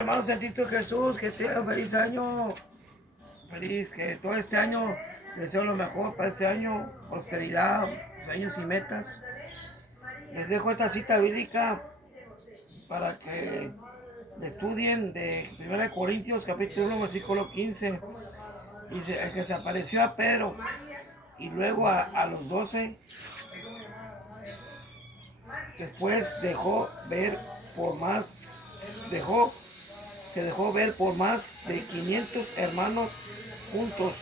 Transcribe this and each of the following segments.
Hermanos en Cristo Jesús, que tengan feliz año, feliz, que todo este año deseo lo mejor para este año, prosperidad, sueños y metas. Les dejo esta cita bíblica para que estudien de 1 Corintios capítulo 1 versículo 15. Dice, el que se apareció a Pedro y luego a los 12, después se dejó ver por más de 500 hermanos juntos,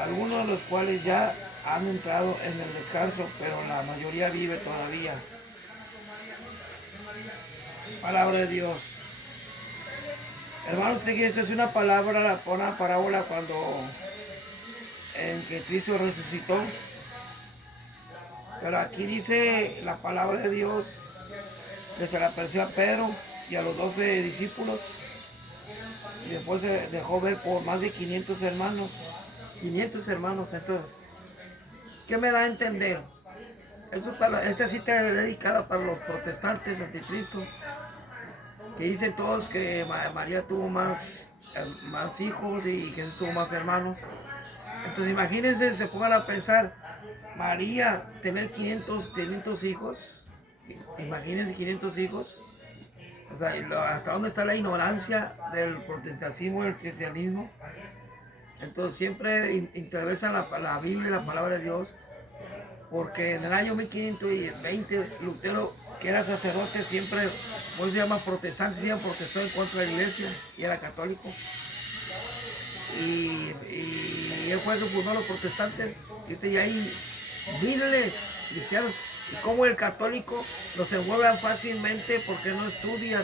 algunos de los cuales ya han entrado en el descanso, pero la mayoría vive todavía. Palabra de Dios. Hermanos, esta es una parábola en que Cristo resucitó. Pero aquí dice la palabra de Dios que se le apareció a Pedro y a los 12 discípulos, y después se dejó ver por más de 500 hermanos. 500 hermanos, entonces, ¿qué me da a entender? Esta cita es dedicada para los protestantes anticristo, que dicen todos que María tuvo más hijos y Jesús tuvo más hermanos. Entonces imagínense, se pongan a pensar, María tener 500 hijos, imagínense 500 hijos. O sea, hasta dónde está la ignorancia del protestantismo y el cristianismo. Entonces siempre interpretan la Biblia y la palabra de Dios, porque en el año 1520 Lutero, que era sacerdote, siempre, por eso se llama protestante, siempre protestó en contra de la iglesia y era católico. Y él fue el que fundó los protestantes. Y hay miles cristianos. Y como el católico los envuelven fácilmente porque no estudian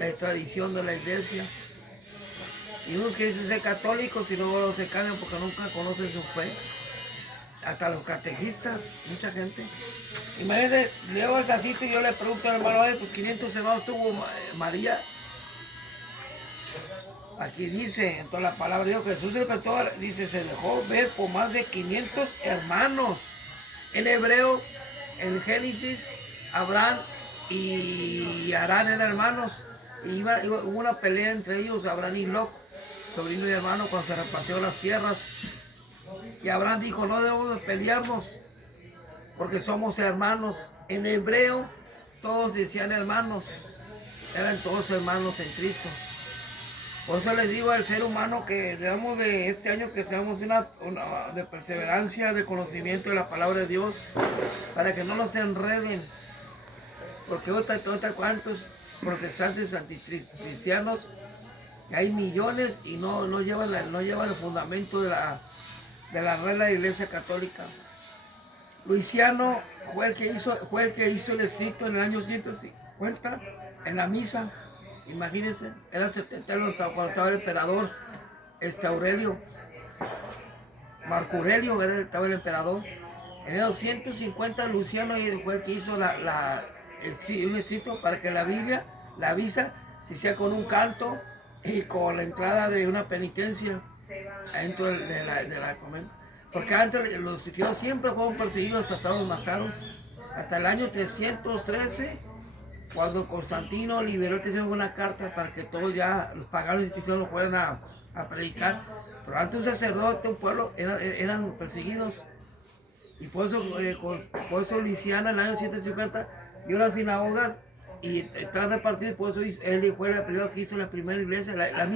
la tradición de la iglesia. Y unos que dicen ser católicos y luego se cambian porque nunca conocen su fe. Hasta los catequistas, mucha gente. Imagínense, leo el casito y yo le pregunto al hermano, pues 500 hermanos tuvo María. Aquí dice, en toda la palabra de Dios, Jesús el Pastor, dice, se dejó ver por más de 500 hermanos. En hebreo, en Génesis, Abraham y Arán eran hermanos. Y hubo una pelea entre ellos, Abraham y Lot, sobrino y hermano, cuando se repartió las tierras. Y Abraham dijo, no debemos de pelearnos, porque somos hermanos. En hebreo, todos decían hermanos. Eran todos hermanos en Cristo. Por eso les digo al ser humano que debemos de este año que seamos de perseverancia, de conocimiento de la palabra de Dios, para que no nos enreden. Porque ahorita cuántos protestantes anticristianos, que hay millones y no llevan el fundamento de la regla de la Iglesia Católica. Luciano fue el que hizo el escrito en el año 150 en la misa. Imagínense, era 70 cuando estaba el emperador Aurelio, Marco Aurelio estaba el emperador. En el 150 Luciano fue el que hizo un escrito para que la Biblia, la visa, se hiciera con un canto y con la entrada de una penitencia dentro de la convento. Porque antes los cristianos siempre fueron perseguidos, hasta todos mataron. Hasta el año 313, cuando Constantino liberó una carta para que todos ya, los paganos y cristianos, fueran a predicar. Pero antes un sacerdote, un pueblo, eran perseguidos. Y por eso Luciano en el año 150 dio las sinagogas y tras de partir, por eso él fue el primero que hizo la primera iglesia. La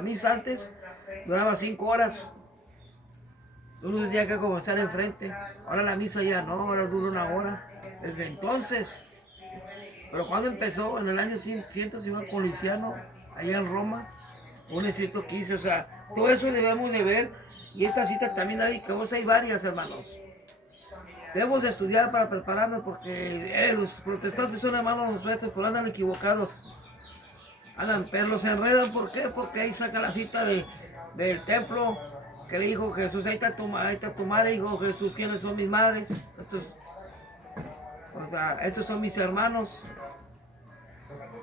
misa antes duraba 5 horas. Uno tenía que comenzar enfrente. Ahora la misa ya no, ahora dura 1 hora. Desde entonces. Pero cuando empezó, en el año 150 con Luciano, allá en Roma, un escrito que hizo, o sea, todo eso debemos de ver. Y esta cita también hay varias, hermanos. Debemos de estudiar para prepararnos, porque los protestantes son hermanos nuestros, pero andan equivocados. Pero los enredan, ¿por qué? Porque ahí saca la cita del templo, que le dijo Jesús, ahí está tu madre, dijo Jesús, ¿quiénes son mis madres? Estos son mis hermanos.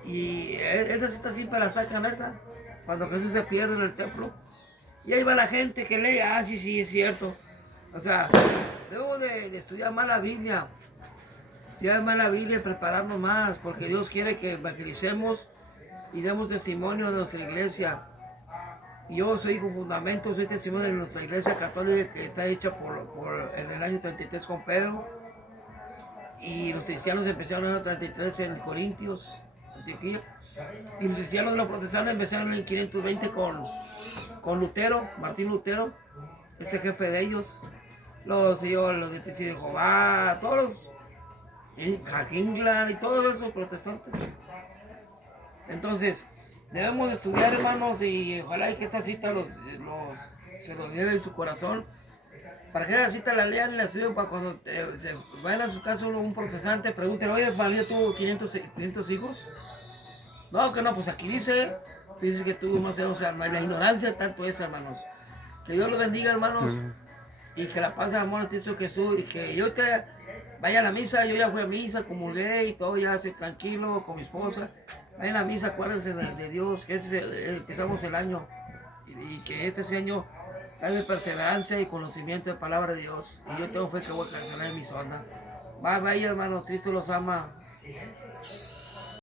Y esa cita siempre la sacan cuando Jesús se pierde en el templo. Y ahí va la gente que lee, sí, es cierto. O sea, debemos de estudiar más la Biblia. Estudiar más la Biblia y prepararnos más, porque Dios quiere que evangelicemos y demos testimonio de nuestra iglesia. Yo soy con fundamento, soy testimonio de nuestra iglesia católica que está hecha en el año 33 con Pedro. Y los cristianos empezaron en el 33 en Corintios, Antioquía. Y los cristianos de los protestantes empezaron en el 520 con Lutero, Martín Lutero, ese jefe de ellos. Los de Testigo de Jehová, todos los Jaquinglan y todos esos protestantes. Entonces, debemos estudiar, hermanos, y ojalá que esta cita se los lleve en su corazón. Para que esa cita la lean y la estudien para cuando se vayan a su casa un procesante, pregúntenle, oye, María tuvo 500 hijos. No, que no, pues aquí dice que tuvo más, o sea, la ignorancia tanto es, hermanos. Que Dios los bendiga, hermanos, y que la paz y el amor de Cristo Jesús, y que yo te vaya a la misa. Yo ya fui a misa, comulgué y todo, ya estoy tranquilo con mi esposa. Vayan a la misa, acuérdense de Dios, que empezamos el año, y que este año hay perseverancia y conocimiento de palabra de Dios. Y yo tengo fe que voy a cancelar en mi zona. Vaya, hermanos, Cristo los ama.